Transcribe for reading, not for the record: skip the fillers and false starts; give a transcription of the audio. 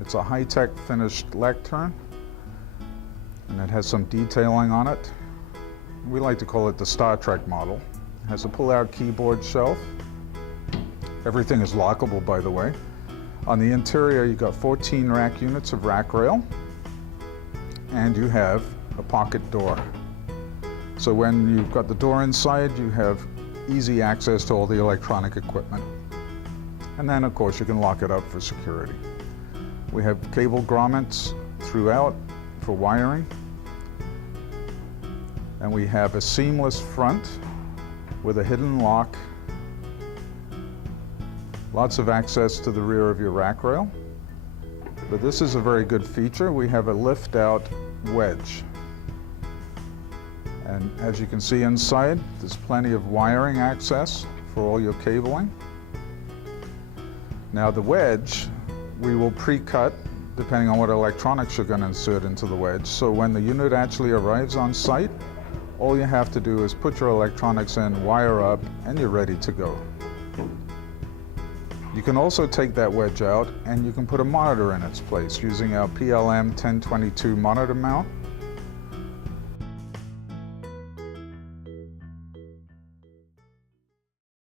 It's a high-tech finished Lectern, and it has some detailing on it. We like to call it the Star Trek model. It has a pull-out keyboard shelf. Everything is lockable, by the way. On the interior, you've got 14 rack units of rack rail, and you have a pocket door. So when you've got the door inside, you have easy access to all the electronic equipment. And then, of course, you can lock it up for security. We have cable grommets throughout for wiring. And we have a seamless front with a hidden lock. Lots of access to the rear of your rack rail. But this is a very good feature. We have a lift-out wedge. And as you can see inside, there's plenty of wiring access for all your cabling. Now the wedge, we will pre-cut depending on what electronics you're going to insert into the wedge. So when the unit actually arrives on site, all you have to do is put your electronics in, wire up, and you're ready to go. You can also take that wedge out and you can put a monitor in its place using our PLM 1022 monitor mount.